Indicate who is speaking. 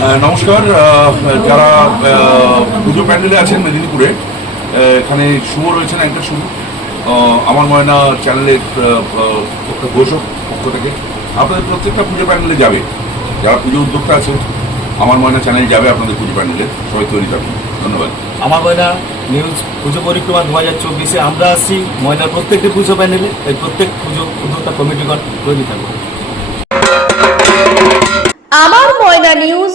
Speaker 1: নমস্কার যারা পুজো প্যান্ডেলে আছেন মেদিনীপুরে এখানে শুভ রয়েছেন একটা শুভ? আমার ময়না চ্যানেলের ঘোষক পক্ষ থেকে। আপনাদের প্রত্যেকটা পুজো প্যান্ডেলে যাবে। যারা পুজো উদ্যোক্তা আছেন আমার ময়না চ্যানেল যাবে আপনাদের পুজো প্যান্ডেলে। সবাই তৈরি থাকুন। ধন্যবাদ।
Speaker 2: আমার ময়না নিউজ পুজো পরিক্রমা দু হাজার চব্বিশে। আমরা আসছি ময়নার প্রত্যেকটি পুজো প্যানেলে এই প্রত্যেক পুজো উদ্যোক্তা কমিটিগণ তৈরি থাকব
Speaker 3: আমার ময়না নিউজ